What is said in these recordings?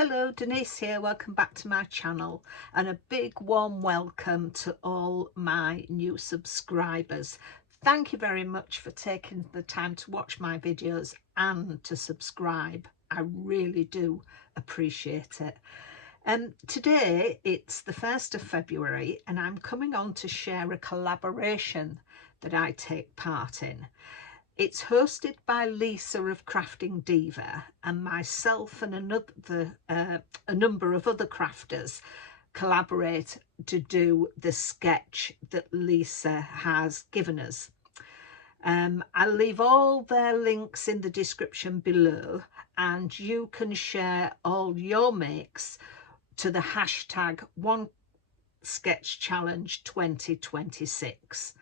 Hello, Denise here. Welcome back to my channel and a big warm welcome to all my new subscribers. Thank you very much for taking the time to watch my videos and to subscribe. I really do appreciate it. Today it's the 1st of February and I'm coming on to share a collaboration that I take part in. It's hosted by Lisa of Crafting Diva, and myself and a number of other crafters collaborate to do the sketch that Lisa has given us. I'll leave all their links in the description below, and you can share all your makes to the hashtag #OneSketchChallenge2026.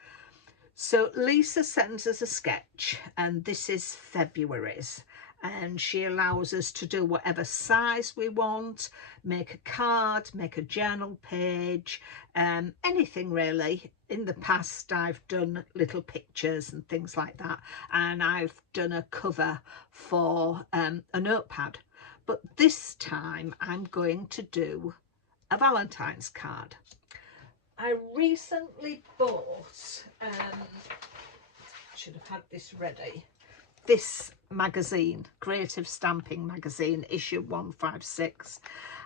So Lisa sends us a sketch, and this is February's, and she allows us to do whatever size we want, make a card, make a journal page, anything really. In the past I've done little pictures and things like that, and I've done a cover for a notepad, but this time I'm going to do a Valentine's card. I recently bought, should have had this ready, this magazine, Creative Stamping Magazine, issue 156,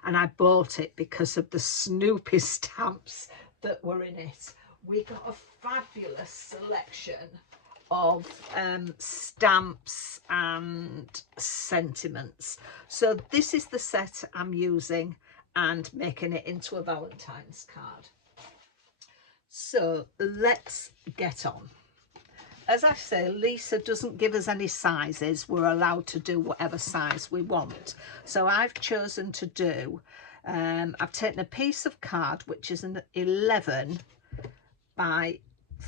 and I bought it because of the Snoopy stamps that were in it. We got a fabulous selection of stamps and sentiments. So this is the set I'm using and making it into a Valentine's card. So let's get on. As I say, Lisa doesn't give us any sizes. We're allowed to do whatever size we want. So I've chosen to do, I've taken a piece of card which is an 11 by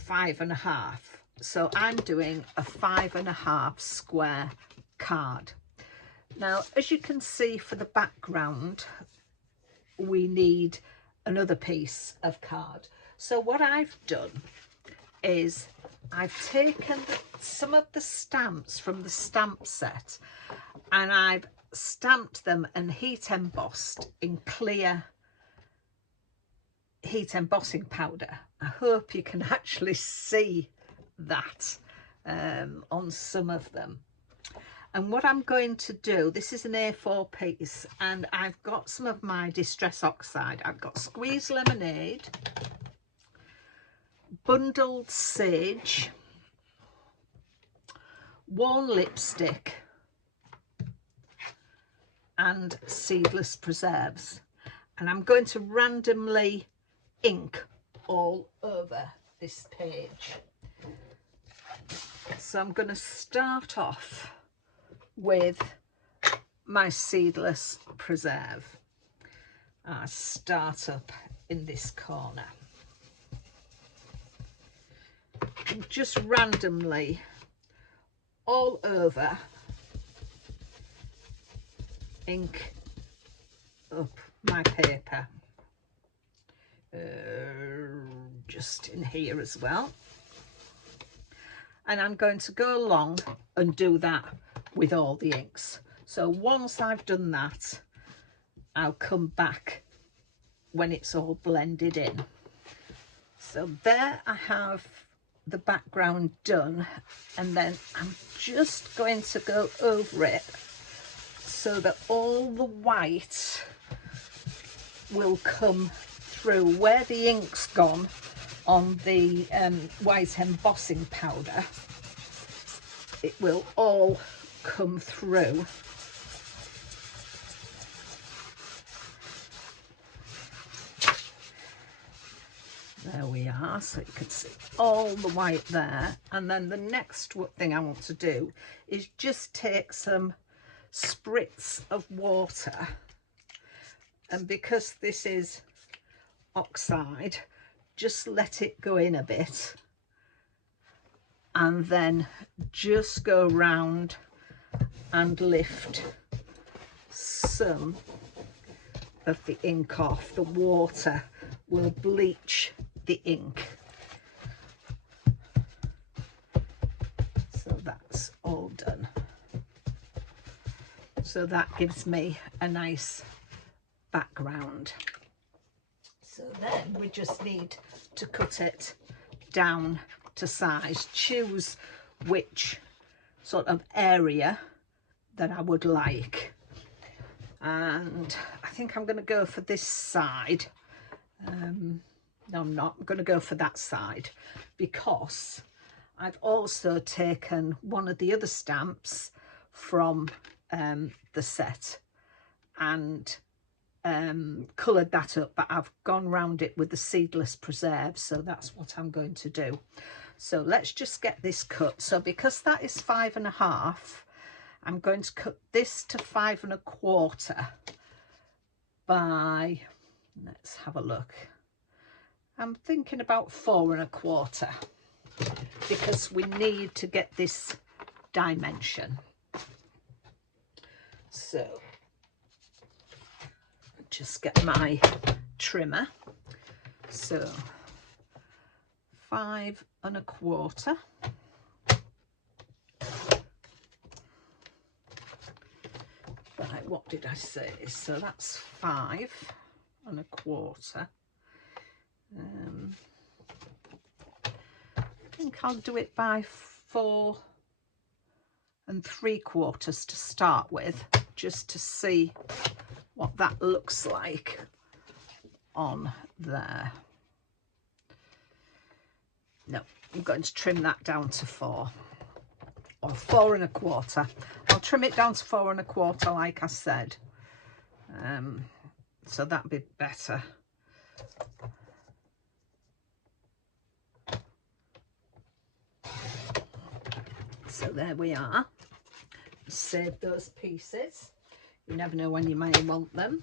5.5. So I'm doing a 5.5 square card. Now, as you can see, for the background, we need another piece of card. So what I've done is I've taken some of the stamps from the stamp set and I've stamped them and heat embossed in clear heat embossing powder. I hope you can actually see that on some of them. And what I'm going to do, this is an A4 piece, and I've got some of my Distress Oxide. I've got squeezed lemonade, bundled sage, worn lipstick, and seedless preserves. And I'm going to randomly ink all over this page. So I'm going to start off with my seedless preserve. I start up in this corner and just randomly all over ink up my paper, just in here as well. And I'm going to go along and do that with all the inks. So once I've done that, I'll come back when it's all blended in. So there I have the background done, and then I'm just going to go over it so that all the white will come through. Where the ink's gone on the white embossing powder, it will all come through. There we are, so you can see all the white there. And then the next thing I want to do is just take some spritz of water, and because this is oxide, just let it go in a bit and then just go round and lift some of the ink off. The water will bleach the ink. So that's all done. so that gives me a nice background. So then we just need to cut it down to size, choose which sort of area that I would like, and I think I'm going to go for this side. No, I'm not. I'm going to go for that side because I've also taken one of the other stamps from the set and coloured that up, but I've gone round it with the seedless preserve, so that's what I'm going to do. So let's just get this cut. So because that is 5.5, I'm going to cut this to 5 1/4 by, let's have a look, I'm thinking about 4 1/4 because we need to get this dimension. So just get my trimmer. So 5 1/4. Right, what did I say? So that's 5 1/4. I think I'll do it by 4 3/4 to start with, just to see what that looks like on there. No, I'm going to trim that down to 4 or 4 1/4. I'll trim it down to 4 1/4 like I said, so that'd be better. So there we are. Save those pieces, you never know when you may want them.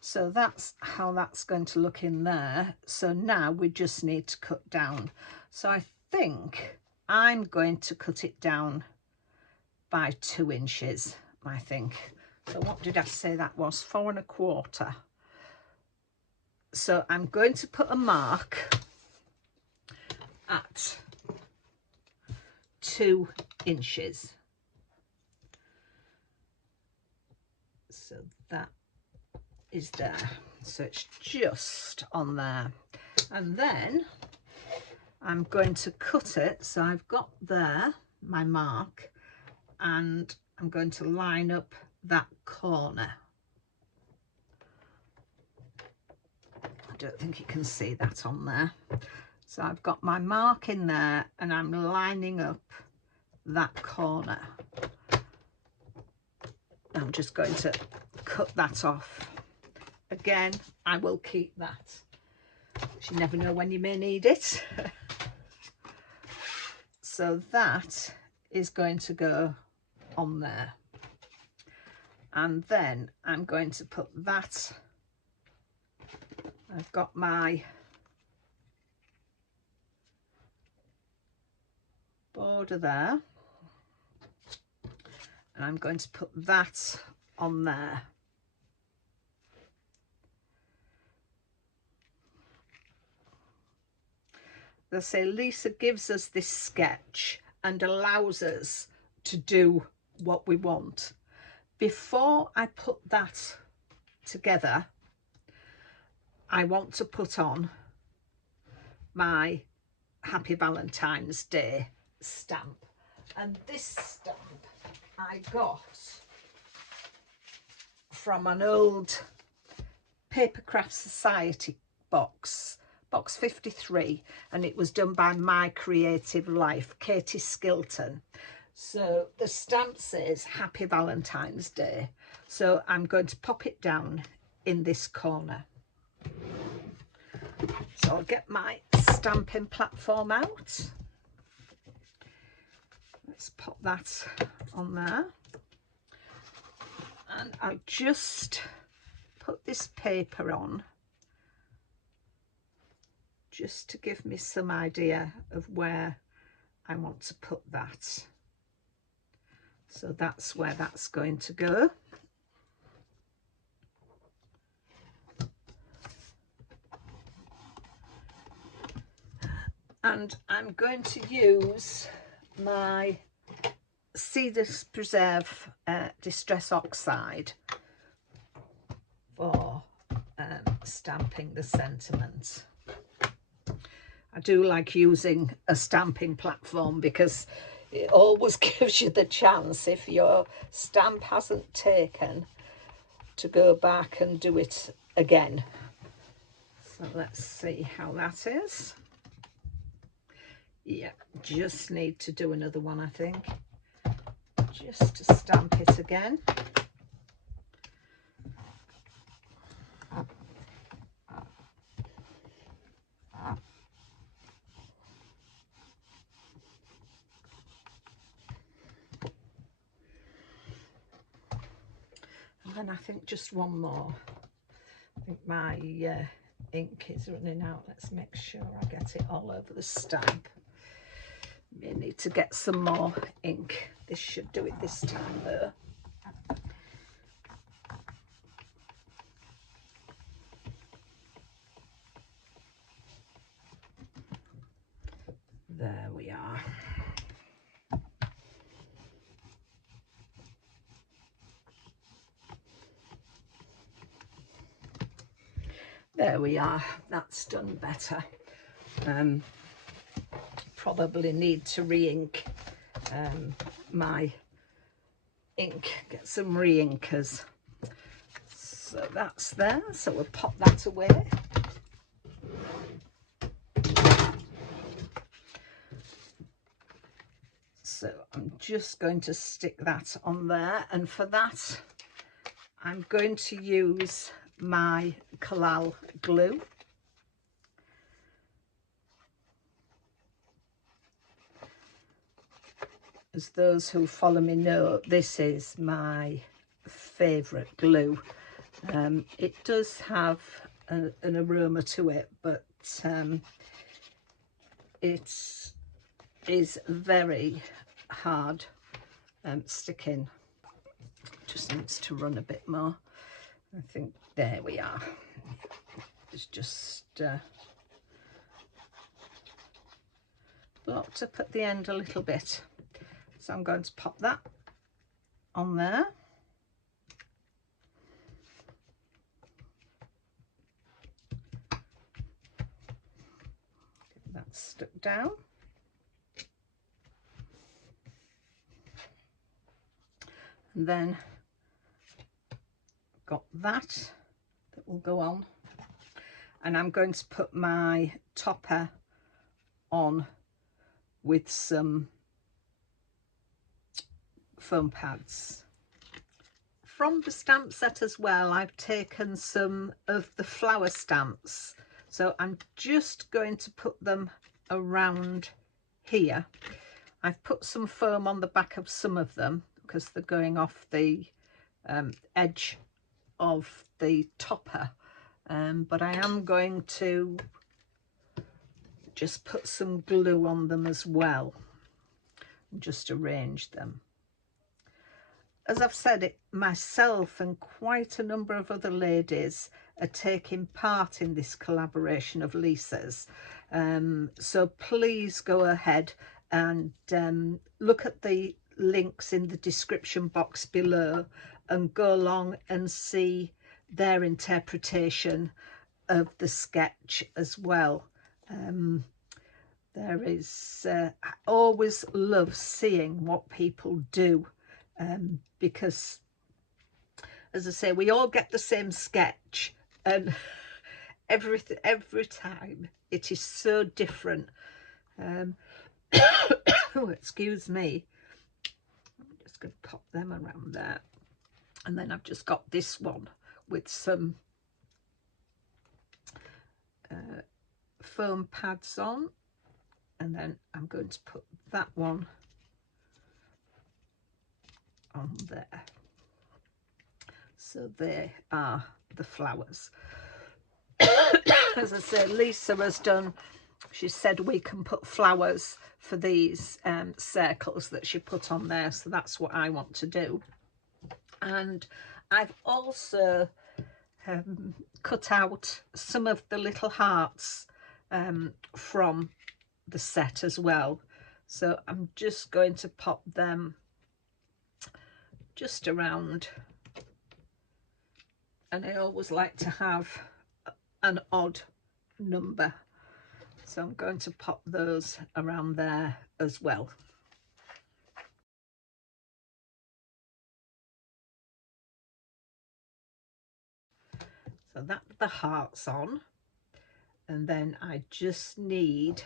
So that's how that's going to look in there. So now we just need to cut down. So I think I'm going to cut it down by 2 inches, I think. So what did I say that was? 4 1/4. So I'm going to put a mark at 2 inches. So that is there. So it's just on there. And then I'm going to cut it. So I've got there my mark, and I'm going to line up that corner. I don't think you can see that on there. So I've got my mark in there and I'm lining up that corner. I'm just going to cut that off. Again, I will keep that. You never know when you may need it. So that is going to go on there. And then I'm going to put that, I've got my border there, and I'm going to put that on there. They say Lisa gives us this sketch and allows us to do what we want. Before I put that together, I want to put on my Happy Valentine's Day stamp. And this stamp I got from an old Papercraft Society box 53, and it was done by My Creative Life, Katie Skilton. So the stamp says Happy Valentine's Day. So I'm going to pop it down in this corner. So I'll get my stamping platform out. Let's pop that on there. And I'll just put this paper on just to give me some idea of where I want to put that. So that's where that's going to go. And I'm going to use my Cedars Preserve Distress Oxide for stamping the sentiment. I do like using a stamping platform because it always gives you the chance, if your stamp hasn't taken, to go back and do it again. So let's see how that is. Yeah, just need to do another one, I think, just to stamp it again. And then I think just one more. I think my ink is running out. Let's make sure I get it all over the stamp. May need to get some more ink. This should do it this time though. There we are. There we are. That's done better. Probably need to re-ink my ink, get some re-inkers. So that's there, so we'll pop that away. So I'm just going to stick that on there, and for that I'm going to use my Collal glue. As those who follow me know, this is my favourite glue. It does have an aroma to it, but it is very hard sticking. Just needs to run a bit more. I think there we are. It's just blocked up at the end a little bit. So I'm going to pop that on there. Get that stuck down. And then got that will go on. And I'm going to put my topper on with some foam pads. From the stamp set as well, I've taken some of the flower stamps, so I'm just going to put them around here. I've put some foam on the back of some of them because they're going off the edge of the topper, but I am going to just put some glue on them as well and just arrange them. As I've said, it myself and quite a number of other ladies are taking part in this collaboration of Lisa's. So please go ahead and look at the links in the description box below and go along and see their interpretation of the sketch as well. There is, I always love seeing what people do. Because, as I say, we all get the same sketch, and every time it is so different. Oh, excuse me. I'm just going to pop them around there, and then I've just got this one with some foam pads on, and then I'm going to put that one on there. So they are the flowers. As I said, Lisa has done, she said we can put flowers for these circles that she put on there, so that's what I want to do. And I've also cut out some of the little hearts from the set as well, so I'm just going to pop them just around, and I always like to have an odd number, so I'm going to pop those around there as well. So that's the hearts on, and then I just need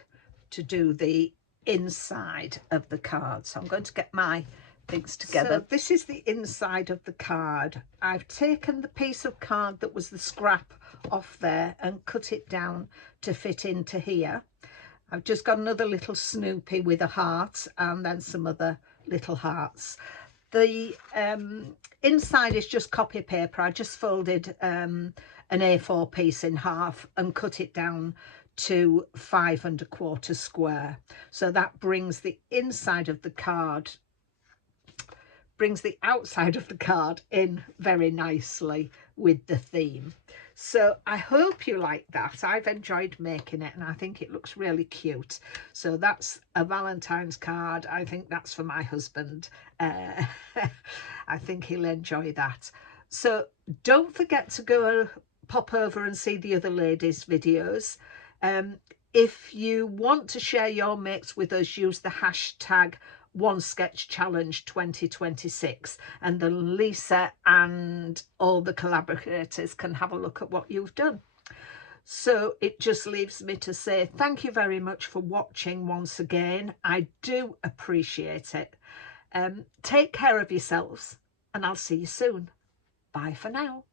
to do the inside of the card. So I'm going to get my things together. So this is the inside of the card. I've taken the piece of card that was the scrap off there and cut it down to fit into here. I've just got another little Snoopy with a heart and then some other little hearts. The inside is just copy paper. I just folded an A4 piece in half and cut it down to 5 1/4 square. So that brings the inside of the card, brings the outside of the card in very nicely with the theme. So I hope you like that. I've enjoyed making it and I think it looks really cute. So that's a Valentine's card. I think that's for my husband. I think he'll enjoy that. So don't forget to go pop over and see the other ladies' videos. If you want to share your makes with us, use the hashtag One Sketch Challenge 2026, and then Lisa and all the collaborators can have a look at what you've done. So it just leaves me to say thank you very much for watching once again. I do appreciate it. Take care of yourselves and I'll see you soon. Bye for now.